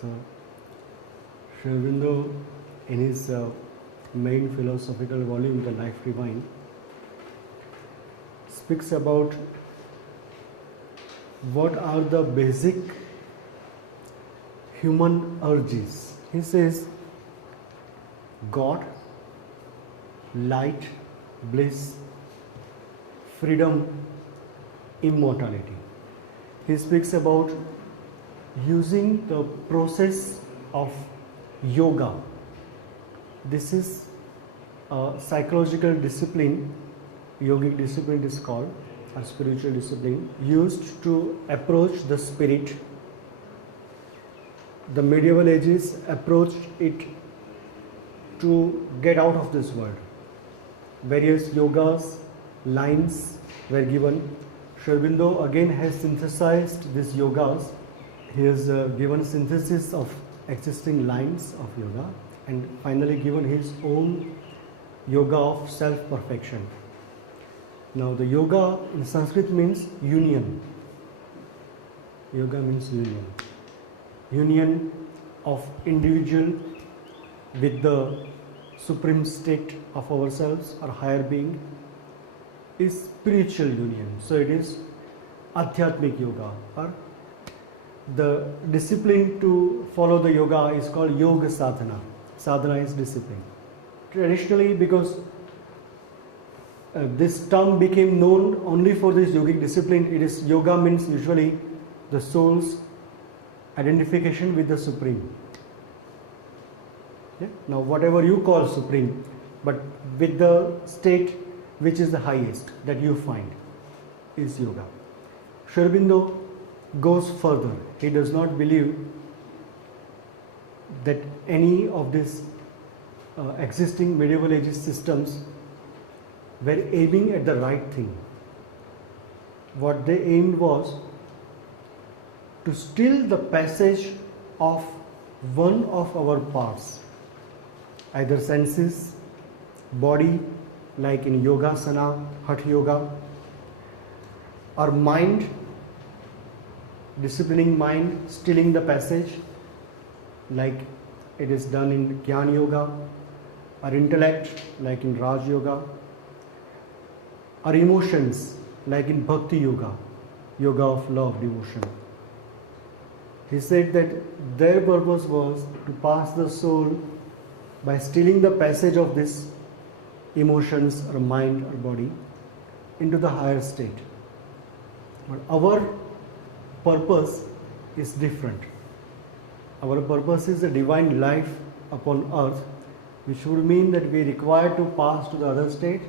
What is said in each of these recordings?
So, Sri Aurobindo, in his main philosophical volume, The Life Divine, speaks about what are the basic human urges. He says, God, light, bliss, freedom, immortality. He speaks about using the process of yoga. This is a psychological discipline, yogic discipline it is called, a spiritual discipline, used to approach the spirit. The medieval ages approached it to get out of this world. Various yogas, lines were given. Sri Aurobindo again has synthesized these yogas. He has given synthesis of existing lines of yoga and finally given his own yoga of self-perfection. Now the yoga in Sanskrit means union. Yoga means union. Union of individual with the supreme state of ourselves or higher being is spiritual union. So it is Adhyatmic yoga, or the discipline to follow the yoga is called Yoga Sadhana. Sadhana is discipline. Traditionally, because this term became known only for this yogic discipline, it is yoga means usually the soul's identification with the supreme. Yeah? Now whatever you call supreme, but with the state which is the highest that you find is yoga. Sri Aurobindo goes further. He does not believe that any of these existing medieval ages systems were aiming at the right thing. What they aimed was to still the passage of one of our parts, either senses, body, like in Yogasana, Hatha Yoga, or mind, disciplining mind, stilling the passage, like it is done in Jnana Yoga, or intellect, like in Raj Yoga, or emotions, like in Bhakti Yoga, yoga of love, devotion. He said that their purpose was to pass the soul by stilling the passage of this emotions or mind or body into the higher state. But our purpose is different. Our purpose is a divine life upon earth, which would mean that we require to pass to the other state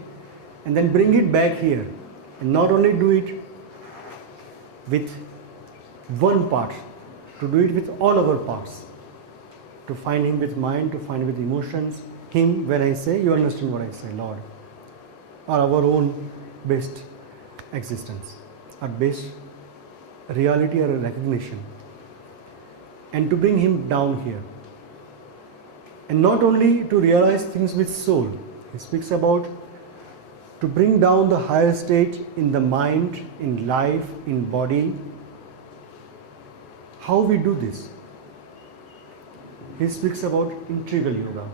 and then bring it back here. And not only do it with one part, to do it with all our parts. To find Him with mind, to find with emotions. Him, when I say, you understand what I say, Lord. Or our own best existence, our best reality or recognition. And to bring Him down here. And not only to realize things with soul. He speaks about to bring down the higher state in the mind, in life, in body. How we do this? He speaks about integral yoga.